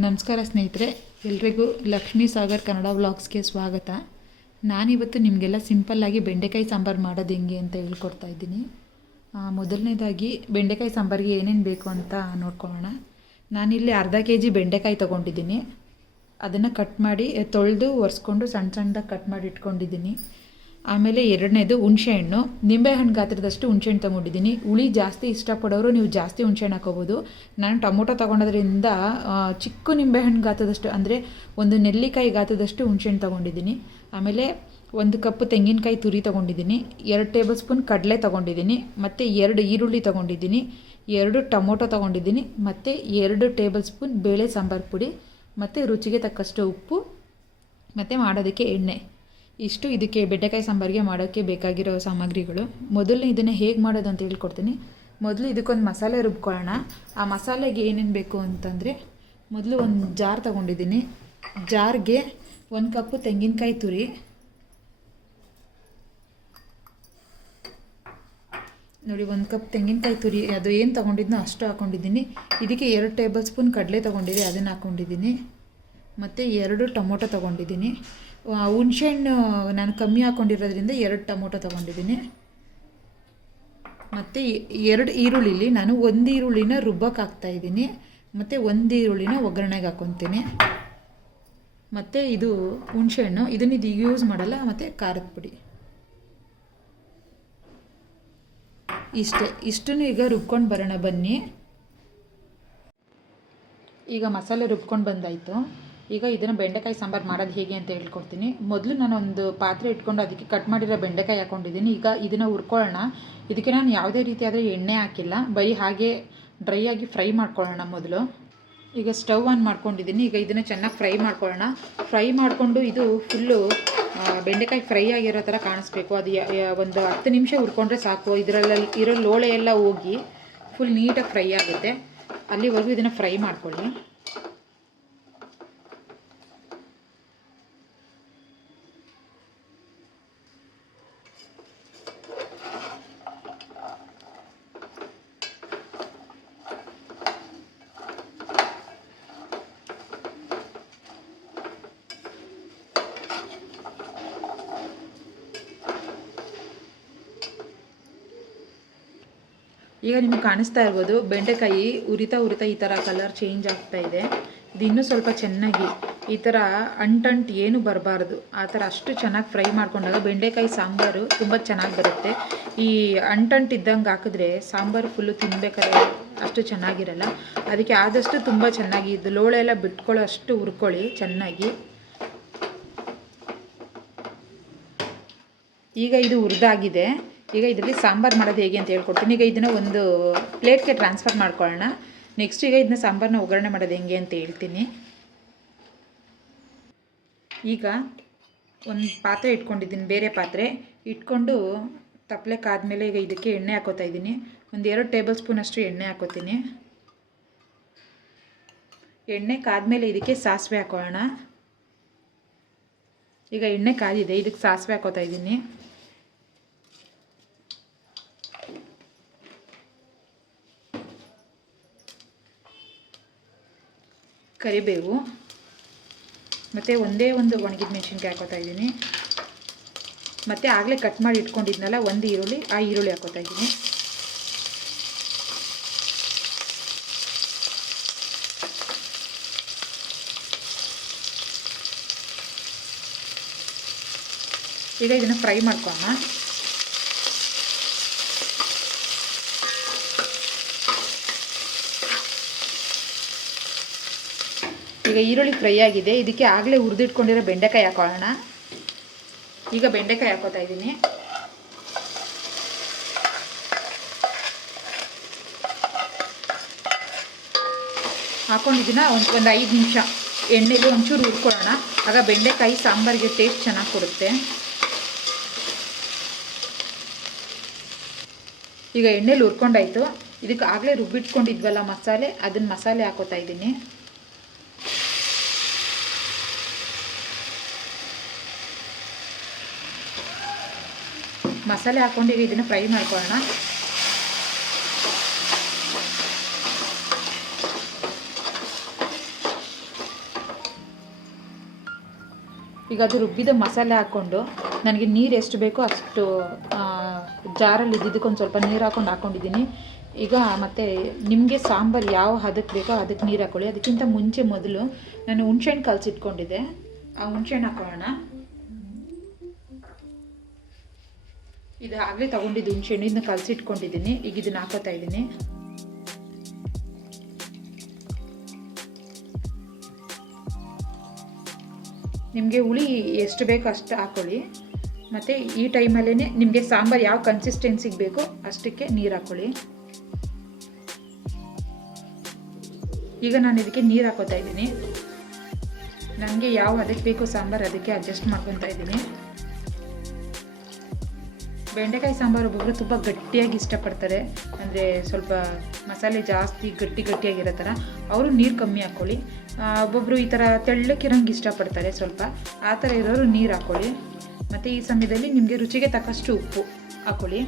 ನಮಸ್ಕಾರ ಸ್ನೇಹಿತರೆ, ಎಲ್ರಿಗೂ ಲಕ್ಷ್ಮೀ ಸಾಗರ್ ಕನ್ನಡ ವ್ಲಾಗ್ಸ್ಗೆ ಸ್ವಾಗತ. ನಾನಿವತ್ತು ನಿಮಗೆಲ್ಲ ಸಿಂಪಲ್ಲಾಗಿ ಬೆಂಡೆಕಾಯಿ ಸಾಂಬಾರು ಮಾಡೋದು ಹೆಂಗೆ ಅಂತ ಹೇಳ್ಕೊಡ್ತಾ ಇದ್ದೀನಿ. ಮೊದಲನೇದಾಗಿ ಬೆಂಡೆಕಾಯಿ ಸಾಂಬಾರಿಗೆ ಏನೇನು ಬೇಕು ಅಂತ ನೋಡ್ಕೊಳ್ಳೋಣ. ನಾನಿಲ್ಲಿ ಅರ್ಧ kg ಬೆಂಡೆಕಾಯಿ ತೊಗೊಂಡಿದ್ದೀನಿ. ಅದನ್ನು ಕಟ್ ಮಾಡಿ ತೊಳೆದು ಒರೆಸ್ಕೊಂಡು ಸಣ್ಣ ಸಣ್ಣದಾಗಿ ಕಟ್ ಮಾಡಿ ಇಟ್ಕೊಂಡಿದ್ದೀನಿ. ಆಮೇಲೆ ಎರಡನೇದು ಹುಣಸೆಹಣ್ಣು, ನಿಂಬೆಹಣ್ಣು ಗಾತ್ರದಷ್ಟು ಹುಣಸೆಹಣ್ಣು ತೊಗೊಂಡಿದ್ದೀನಿ. ಹುಳಿ ಜಾಸ್ತಿ ಇಷ್ಟಪಡೋರು ನೀವು ಜಾಸ್ತಿ ಹುಣಸೆಹಣ್ಣು ಹಾಕೋಬೋದು. ನಾನು ಟೊಮೊಟೊ ತೊಗೊಳೋದ್ರಿಂದ ಚಿಕ್ಕ ನಿಂಬೆಹಣ್ಣು ಗಾತ್ರದಷ್ಟು ಅಂದರೆ ಒಂದು ನೆಲ್ಲಿಕಾಯಿ ಗಾತ್ರದಷ್ಟು ಹುಣಸೆಹಣ್ಣು ತೊಗೊಂಡಿದ್ದೀನಿ. ಆಮೇಲೆ 1 ಕಪ್ ತೆಂಗಿನಕಾಯಿ ತುರಿ ತೊಗೊಂಡಿದ್ದೀನಿ, 2 ಟೇಬಲ್ ಸ್ಪೂನ್ ಕಡಲೆ ತೊಗೊಂಡಿದ್ದೀನಿ, ಮತ್ತು 2 ಈರುಳ್ಳಿ ತೊಗೊಂಡಿದ್ದೀನಿ, 2 ಟೊಮೊಟೊ ತೊಗೊಂಡಿದ್ದೀನಿ, ಮತ್ತು 2 ಟೇಬಲ್ ಸ್ಪೂನ್ ಬೇಳೆ ಸಾಂಬಾರು ಪುಡಿ, ಮತ್ತು ರುಚಿಗೆ ತಕ್ಕಷ್ಟು ಉಪ್ಪು, ಮತ್ತು ಮಾಡೋದಕ್ಕೆ ಎಣ್ಣೆ. ಇಷ್ಟು ಇದಕ್ಕೆ ಬೆಂಡೆಕಾಯಿ ಸಾಂಬಾರಿಗೆ ಮಾಡೋಕ್ಕೆ ಬೇಕಾಗಿರೋ ಸಾಮಗ್ರಿಗಳು. ಮೊದಲು ಇದನ್ನು ಹೇಗೆ ಮಾಡೋದು ಅಂತ ಹೇಳ್ಕೊಡ್ತೀನಿ. ಮೊದಲು ಇದಕ್ಕೊಂದು ಮಸಾಲೆ ರುಬ್ಕೊಳ್ಳೋಣ. ಆ ಮಸಾಲೆಗೆ ಏನೇನು ಬೇಕು ಅಂತಂದರೆ, ಮೊದಲು ಒಂದು ಜಾರ್ ತೊಗೊಂಡಿದ್ದೀನಿ. ಜಾರ್ಗೆ 1 ಕಪ್ಪು ತೆಂಗಿನಕಾಯಿ ತುರಿ, ನೋಡಿ 1 ಕಪ್ ತೆಂಗಿನಕಾಯಿ ತುರಿ, ಅದು ಏನು ತೊಗೊಂಡಿದ್ನೋ ಅಷ್ಟು ಹಾಕ್ಕೊಂಡಿದ್ದೀನಿ. ಇದಕ್ಕೆ 2 ಟೇಬಲ್ ಸ್ಪೂನ್ ಕಡಲೆ ತೊಗೊಂಡಿದ್ದೆ, ಅದನ್ನು ಹಾಕ್ಕೊಂಡಿದ್ದೀನಿ, ಮತ್ತು 2 ಟೊಮೊಟೊ ತೊಗೊಂಡಿದ್ದೀನಿ. ಹುಣಸೆಹಣ್ಣು ನಾನು ಕಮ್ಮಿ ಹಾಕ್ಕೊಂಡಿರೋದ್ರಿಂದ 2 ಟೊಮೊಟೊ ತೊಗೊಂಡಿದ್ದೀನಿ. ಮತ್ತು 2 ಈರುಳ್ಳಿಲಿ ನಾನು 1 ಈರುಳ್ಳಿನ ರುಬ್ಬಕ್ಕೆ ಹಾಕ್ತಾಯಿದ್ದೀನಿ, ಮತ್ತು 1 ಈರುಳ್ಳಿನ ಒಗ್ಗರಣೆಗೆ ಹಾಕ್ಕೊತೀನಿ. ಮತ್ತು ಇದು ಹುಣಸೆಹಣ್ಣು, ಇದನ್ನು ಇದು ಯೂಸ್ ಮಾಡಲ್ಲ. ಮತ್ತು ಖಾರದ ಪುಡಿ ಇಷ್ಟನ್ನು ಈಗ ರುಬ್ಕೊಂಡು ಬರೋಣ ಬನ್ನಿ. ಈಗ ಮಸಾಲೆ ರುಬ್ಕೊಂಡು ಬಂದಾಯಿತು. ಈಗ ಇದನ್ನು ಬೆಂಡೆಕಾಯಿ ಸಾಂಬಾರು ಮಾಡೋದು ಹೇಗೆ ಅಂತ ಹೇಳ್ಕೊಡ್ತೀನಿ. ಮೊದಲು ನಾನು ಒಂದು ಪಾತ್ರೆ ಇಟ್ಕೊಂಡು ಅದಕ್ಕೆ ಕಟ್ ಮಾಡಿರೋ ಬೆಂಡೆಕಾಯಿ ಹಾಕ್ಕೊಂಡಿದ್ದೀನಿ. ಈಗ ಇದನ್ನು ಹುರ್ಕೊಳ್ಳೋಣ. ಇದಕ್ಕೆ ನಾನು ಯಾವುದೇ ರೀತಿಯಾದರೆ ಎಣ್ಣೆ ಹಾಕಿಲ್ಲ, ಬರೀ ಹಾಗೆ ಡ್ರೈ ಆಗಿ ಫ್ರೈ ಮಾಡ್ಕೊಳ್ಳೋಣ ಮೊದಲು. ಈಗ ಸ್ಟವ್ ಆನ್ ಮಾಡ್ಕೊಂಡಿದ್ದೀನಿ. ಈಗ ಇದನ್ನು ಚೆನ್ನಾಗಿ ಫ್ರೈ ಮಾಡ್ಕೊಳ್ಳೋಣ. ಫ್ರೈ ಮಾಡಿಕೊಂಡು ಇದು ಫುಲ್ಲು ಬೆಂಡೆಕಾಯಿ ಫ್ರೈ ಆಗಿರೋ ಥರ ಕಾಣಿಸ್ಬೇಕು. ಅದು ಒಂದು 10 ನಿಮಿಷ ಹುರ್ಕೊಂಡ್ರೆ ಸಾಕು. ಇದರಲ್ಲಿ ಇರೋ ಲೋಳೆ ಎಲ್ಲ ಹೋಗಿ ಫುಲ್ ನೀಟಾಗಿ ಫ್ರೈ ಆಗುತ್ತೆ. ಅಲ್ಲಿವರೆಗೂ ಇದನ್ನು ಫ್ರೈ ಮಾಡ್ಕೊಳ್ಳಿ. ಈಗ ನಿಮಗೆ ಕಾಣಿಸ್ತಾ ಇರ್ಬೋದು, ಬೆಂಡೆಕಾಯಿ ಉರಿತಾ ಈ ಥರ ಕಲರ್ ಚೇಂಜ್ ಆಗ್ತಾ ಇದೆ. ಇದು ಇನ್ನೂ ಸ್ವಲ್ಪ ಚೆನ್ನಾಗಿ ಈ ಥರ ಅಂಟಂಟು ಏನು ಬರಬಾರ್ದು, ಆ ಥರ ಅಷ್ಟು ಚೆನ್ನಾಗಿ ಫ್ರೈ ಮಾಡ್ಕೊಂಡಾಗ ಬೆಂಡೆಕಾಯಿ ಸಾಂಬಾರು ತುಂಬ ಚೆನ್ನಾಗಿ ಬರುತ್ತೆ. ಈ ಅಂಟಂಟು ಇದ್ದಂಗೆ ಹಾಕಿದ್ರೆ ಸಾಂಬಾರು ಫುಲ್ಲು ತಿನ್ಬೇಕಾದ್ರೆ ಅಷ್ಟು ಚೆನ್ನಾಗಿರಲ್ಲ. ಅದಕ್ಕೆ ಆದಷ್ಟು ತುಂಬ ಚೆನ್ನಾಗಿ ಇದು ಲೋಳೆ ಎಲ್ಲ ಬಿಟ್ಕೊಳ್ಳೋ ಅಷ್ಟು ಹುರ್ಕೊಳ್ಳಿ ಚೆನ್ನಾಗಿ. ಈಗ ಇದು ಹುರಿದಾಗಿದೆ. ಈಗ ಇದರಲ್ಲಿ ಸಾಂಬಾರು ಮಾಡೋದು ಹೇಗೆ ಅಂತ ಹೇಳ್ಕೊಡ್ತೀನಿ. ಈಗ ಇದನ್ನು ಒಂದು ಪ್ಲೇಟ್ಗೆ ಟ್ರಾನ್ಸ್ಫರ್ ಮಾಡ್ಕೊಳ್ಳೋಣ. ನೆಕ್ಸ್ಟ್ ಈಗ ಇದನ್ನ ಸಾಂಬಾರನ್ನ ಒಗ್ಗರಣೆ ಮಾಡೋದು ಹೆಂಗೆ ಅಂತ ಹೇಳ್ತೀನಿ. ಈಗ ಒಂದು ಪಾತ್ರೆ ಇಟ್ಕೊಂಡಿದ್ದೀನಿ, ಬೇರೆ ಪಾತ್ರೆ ಇಟ್ಕೊಂಡು ತಪ್ಪಲೆ ಕಾದ್ಮೇಲೆ ಈಗ ಇದಕ್ಕೆ ಎಣ್ಣೆ ಹಾಕೋತಾ ಇದ್ದೀನಿ. ಒಂದು 2 ಟೇಬಲ್ ಸ್ಪೂನ್ ಅಷ್ಟು ಎಣ್ಣೆ ಹಾಕೋತೀನಿ. ಎಣ್ಣೆ ಕಾದ್ಮೇಲೆ ಇದಕ್ಕೆ ಸಾಸಿವೆ ಹಾಕೋಣ. ಈಗ ಎಣ್ಣೆ ಕಾದಿದೆ, ಇದಕ್ಕೆ ಸಾಸಿವೆ ಹಾಕೋತಾ ಇದ್ದೀನಿ. ಕರಿಬೇವು, ಮತ್ತು ಒಂದೇ ಒಂದು ಒಣಗಿದ ಮೆಣಸಿನ್ಕಾಯಿ ಹಾಕೋತಾ ಇದ್ದೀನಿ. ಮತ್ತು ಆಗಲೇ ಕಟ್ ಮಾಡಿ ಇಟ್ಕೊಂಡಿದ್ನಲ್ಲ 1 ಈರುಳ್ಳಿ, ಆ ಈರುಳ್ಳಿ ಹಾಕೋತಾ ಇದ್ದೀನಿ. ಈಗ ಇದನ್ನು ಫ್ರೈ ಮಾಡ್ಕೊಳ್ಳೋಣ. ಈಗ ಈರುಳ್ಳಿ ಫ್ರೈ ಆಗಿದೆ. ಇದಕ್ಕೆ ಆಗಲೇ ಹುರಿದಿಟ್ಕೊಂಡಿರೋ ಬೆಂಡೆಕಾಯಿ ಹಾಕೊಳ್ಳೋಣ. ಈಗ ಬೆಂಡೆಕಾಯಿ ಹಾಕೋತಾ ಇದ್ದೀನಿ. ಹಾಕೊಂಡಿದ್ದೀನ ಒಂದು 5 ನಿಮಿಷ ಎಣ್ಣೆಗೆ ಒಂಚೂರು ಹುರ್ಕೊಳ್ಳೋಣ. ಆಗ ಬೆಂಡೆಕಾಯಿ ಸಾಂಬಾರಿಗೆ ಟೇಸ್ಟ್ ಚೆನ್ನಾಗಿ ಕೊಡುತ್ತೆ. ಈಗ ಎಣ್ಣೆಲಿ ಹುರ್ಕೊಂಡಾಯಿತು. ಇದಕ್ಕೆ ಆಗಲೇ ರುಬ್ಬಿಟ್ಕೊಂಡಿದ್ವಲ್ಲ ಮಸಾಲೆ, ಅದನ್ನು ಮಸಾಲೆ ಹಾಕೋತಾ ಇದ್ದೀನಿ. ಮಸಾಲೆ ಹಾಕ್ಕೊಂಡು ಈಗ ಇದನ್ನು ಫ್ರೈ ಮಾಡ್ಕೊಳ್ಳೋಣ. ಈಗ ಅದು ರುಬ್ಬಿದ ಮಸಾಲೆ ಹಾಕ್ಕೊಂಡು ನನಗೆ ನೀರು ಎಷ್ಟು ಬೇಕೋ ಅಷ್ಟು ಜಾರಲ್ಲಿ ಇದ್ದಿದ್ದಕ್ಕೊಂದು ಸ್ವಲ್ಪ ನೀರು ಹಾಕ್ಕೊಂಡಿದ್ದೀನಿ. ಈಗ ಮತ್ತು ನಿಮಗೆ ಸಾಂಬಾರು ಯಾವ ಹದಕ್ಕೆ ಬೇಕೋ ಅದಕ್ಕೆ ನೀರು ಹಾಕ್ಕೊಳ್ಳಿ. ಅದಕ್ಕಿಂತ ಮುಂಚೆ ಮೊದಲು ನಾನು ಹುಣ್ಸೆಹಣ್ಣು ಕಲಸಿಟ್ಕೊಂಡಿದ್ದೆ, ಆ ಹುಣ್ಸೆಹಣ್ಣು ಹಾಕೊಳ್ಳೋಣ. ಇದು ಆಗಲೇ ತೊಗೊಂಡಿದ್ದು ಹುಣ್ಸೆಹಣ್ಣು, ಇದನ್ನ ಕಲಸಿಟ್ಕೊಂಡಿದ್ದೀನಿ. ಈಗ ಇದನ್ನ ಹಾಕೋತಾ ಇದ್ದೀನಿ. ನಿಮಗೆ ಹುಳಿ ಎಷ್ಟು ಬೇಕೋ ಅಷ್ಟು ಹಾಕ್ಕೊಳ್ಳಿ. ಮತ್ತು ಈ ಟೈಮಲ್ಲೇ ನಿಮಗೆ ಸಾಂಬಾರು ಯಾವ ಕನ್ಸಿಸ್ಟೆನ್ಸಿಗೆ ಬೇಕೋ ಅಷ್ಟಕ್ಕೆ ನೀರು ಹಾಕ್ಕೊಳ್ಳಿ. ಈಗ ನಾನು ಇದಕ್ಕೆ ನೀರು ಹಾಕೋತಾ ಇದ್ದೀನಿ. ನನಗೆ ಯಾವ ಅದಕ್ಕೆ ಬೇಕೋ ಸಾಂಬಾರು ಅದಕ್ಕೆ ಅಡ್ಜಸ್ಟ್ ಮಾಡ್ಕೊತಾ ಇದ್ದೀನಿ. ಬೆಂಡೆಕಾಯಿ ಸಾಂಬಾರು ಒಬ್ಬೊಬ್ಬರು ತುಂಬ ಗಟ್ಟಿಯಾಗಿ ಇಷ್ಟಪಡ್ತಾರೆ, ಅಂದರೆ ಸ್ವಲ್ಪ ಮಸಾಲೆ ಜಾಸ್ತಿ ಗಟ್ಟಿಯಾಗಿರೋ ಥರ, ಅವರು ನೀರು ಕಮ್ಮಿ ಹಾಕ್ಕೊಳ್ಳಿ. ಒಬ್ಬೊಬ್ಬರು ಈ ಥರ ತೆಳ್ಳಕ್ಕಿರಂಗೆ ಇಷ್ಟಪಡ್ತಾರೆ, ಸ್ವಲ್ಪ ಆ ಥರ ಇರೋರು ನೀರು ಹಾಕ್ಕೊಳ್ಳಿ. ಮತ್ತು ಈ ಸಮಯದಲ್ಲಿ ನಿಮಗೆ ರುಚಿಗೆ ತಕ್ಕಷ್ಟು ಉಪ್ಪು ಹಾಕ್ಕೊಳ್ಳಿ.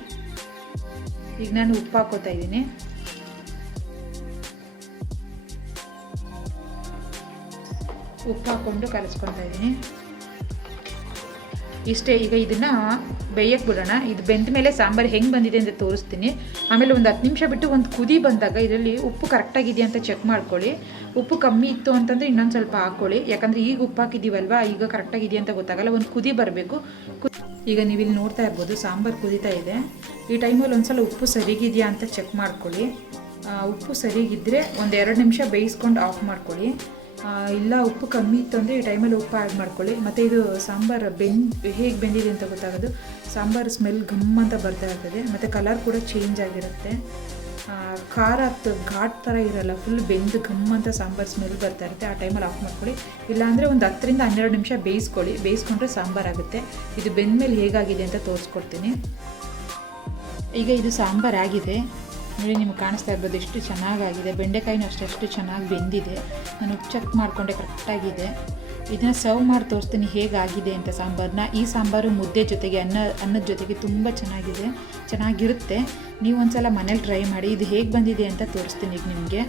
ಈಗ ನಾನು ಉಪ್ಪು ಹಾಕೋತಾ ಇದ್ದೀನಿ. ಉಪ್ಪು ಹಾಕ್ಕೊಂಡು ಕಲಿಸ್ಕೊತಾ ಇದ್ದೀನಿ. ಇಷ್ಟೇ. ಈಗ ಇದನ್ನು ಬೇಯಕ್ಕೆ ಬಿಡೋಣ. ಇದು ಬೆಂದ ಮೇಲೆ ಸಾಂಬಾರು ಹೆಂಗೆ ಬಂದಿದೆ ಅಂತ ತೋರಿಸ್ತೀನಿ. ಆಮೇಲೆ ಒಂದು 10 ನಿಮಿಷ ಬಿಟ್ಟು ಒಂದು ಕುದಿ ಬಂದಾಗ ಇದರಲ್ಲಿ ಉಪ್ಪು ಕರೆಕ್ಟಾಗಿದೆಯಾ ಅಂತ ಚೆಕ್ ಮಾಡ್ಕೊಳ್ಳಿ. ಉಪ್ಪು ಕಮ್ಮಿ ಇತ್ತು ಅಂತಂದರೆ ಇನ್ನೊಂದು ಸ್ವಲ್ಪ ಹಾಕ್ಕೊಳ್ಳಿ, ಯಾಕಂದರೆ ಈಗ ಉಪ್ಪು ಹಾಕಿದ್ದೀವಲ್ವ, ಈಗ ಕರೆಕ್ಟಾಗಿದೆಯಾ ಅಂತ ಗೊತ್ತಾಗಲ್ಲ. ಒಂದು ಕುದಿ ಬರಬೇಕು. ಈಗ ನೀವಿಲ್ಲಿ ನೋಡ್ತಾ ಇರ್ಬೋದು ಸಾಂಬಾರು ಕುದೀತಾ ಇದೆ. ಈ ಟೈಮಲ್ಲಿ ಒಂದು ಸಲ ಉಪ್ಪು ಸರಿಗಿದೆಯಾ ಅಂತ ಚೆಕ್ ಮಾಡ್ಕೊಳ್ಳಿ. ಉಪ್ಪು ಸರಿಗಿದ್ದರೆ ಒಂದು 2 ನಿಮಿಷ ಬೇಯಿಸ್ಕೊಂಡು ಆಫ್ ಮಾಡ್ಕೊಳ್ಳಿ. ಇಲ್ಲ ಉಪ್ಪು ಕಮ್ಮಿ ಇತ್ತು ಅಂದರೆ ಈ ಟೈಮಲ್ಲಿ ಉಪ್ಪು ಆ್ಯಡ್ ಮಾಡ್ಕೊಳ್ಳಿ. ಮತ್ತು ಇದು ಸಾಂಬಾರು ಹೇಗೆ ಬೆಂದಿದೆ ಅಂತ ಗೊತ್ತಾಗೋದು, ಸಾಂಬಾರು ಸ್ಮೆಲ್ ಘಮ್ ಅಂತ ಬರ್ತಾ ಇರ್ತದೆ. ಮತ್ತು ಕಲರ್ ಕೂಡ ಚೇಂಜ್ ಆಗಿರುತ್ತೆ. ಖಾರ ಘಾಟ್ ಥರ ಇರೋಲ್ಲ, ಫುಲ್ ಬೆಂದು ಘಮ್ ಅಂತ ಸಾಂಬಾರು ಸ್ಮೆಲ್ ಬರ್ತಾ ಇರುತ್ತೆ. ಆ ಟೈಮಲ್ಲಿ ಆಫ್ ಮಾಡ್ಕೊಳ್ಳಿ. ಇಲ್ಲಾಂದರೆ ಒಂದು 10 ರಿಂದ 12 ನಿಮಿಷ ಬೇಯಿಸ್ಕೊಂಡ್ರೆ ಸಾಂಬಾರಾಗುತ್ತೆ. ಇದು ಬೆಂದಮೇಲೆ ಹೇಗಾಗಿದೆ ಅಂತ ತೋರಿಸ್ಕೊಡ್ತೀನಿ. ಈಗ ಇದು ಸಾಂಬಾರು ಆಗಿದೆ ನೋಡಿ, ನಿಮ್ಗೆ ಕಾಣಿಸ್ತಾ ಇರ್ಬೋದು ಎಷ್ಟು ಚೆನ್ನಾಗಾಗಿದೆ. ಬೆಂಡೆಕಾಯಿನೂ ಅಷ್ಟು ಚೆನ್ನಾಗಿ ಬೆಂದಿದೆ. ನಾನು ಉಪ್ಪು ಚೆಕ್ ಮಾಡಿಕೊಂಡೆ, ಕರೆಕ್ಟಾಗಿದೆ. ಇದನ್ನು ಸರ್ವ್ ಮಾಡಿ ತೋರಿಸ್ತೀನಿ ಹೇಗಾಗಿದೆ ಅಂತ ಸಾಂಬಾರನ್ನ. ಈ ಸಾಂಬಾರು ಮುದ್ದೆ ಜೊತೆಗೆ ಅನ್ನದ ಜೊತೆಗೆ ತುಂಬ ಚೆನ್ನಾಗಿರುತ್ತೆ. ನೀವು ಒಂದ್ಸಲ ಮನೇಲಿ ಟ್ರೈ ಮಾಡಿ. ಇದು ಹೇಗೆ ಬಂದಿದೆ ಅಂತ ತೋರಿಸ್ತೀನಿ ಈಗ ನಿಮಗೆ.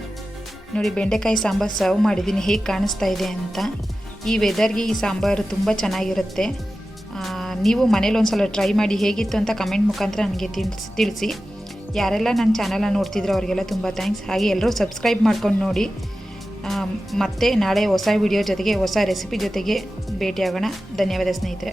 ನೋಡಿ, ಬೆಂಡೆಕಾಯಿ ಸಾಂಬಾರು ಸರ್ವ್ ಮಾಡಿದ್ದೀನಿ, ಹೇಗೆ ಕಾಣಿಸ್ತಾ ಇದೆ ಅಂತ. ಈ ವೆದರ್ಗೆ ಈ ಸಾಂಬಾರು ತುಂಬ ಚೆನ್ನಾಗಿರುತ್ತೆ. ನೀವು ಮನೇಲಿ ಒಂದ್ಸಲ ಟ್ರೈ ಮಾಡಿ, ಹೇಗಿತ್ತು ಅಂತ ಕಮೆಂಟ್ ಮುಖಾಂತರ ನನಗೆ ತಿಳಿಸಿ. ಯಾರೆಲ್ಲ ನನ್ನ ಚಾನಲ್ನ ನೋಡ್ತಿದ್ರು ಅವರಿಗೆಲ್ಲ ತುಂಬ ಥ್ಯಾಂಕ್ಸ್. ಹಾಗೆ ಎಲ್ಲರೂ ಸಬ್ಸ್ಕ್ರೈಬ್ ಮಾಡ್ಕೊಂಡು ನೋಡಿ. ಮತ್ತೆ ನಾಳೆ ಹೊಸ ವಿಡಿಯೋ ಜೊತೆಗೆ ಹೊಸ ರೆಸಿಪಿ ಜೊತೆಗೆ ಭೇಟಿಯಾಗೋಣ. ಧನ್ಯವಾದ ಸ್ನೇಹಿತರೆ.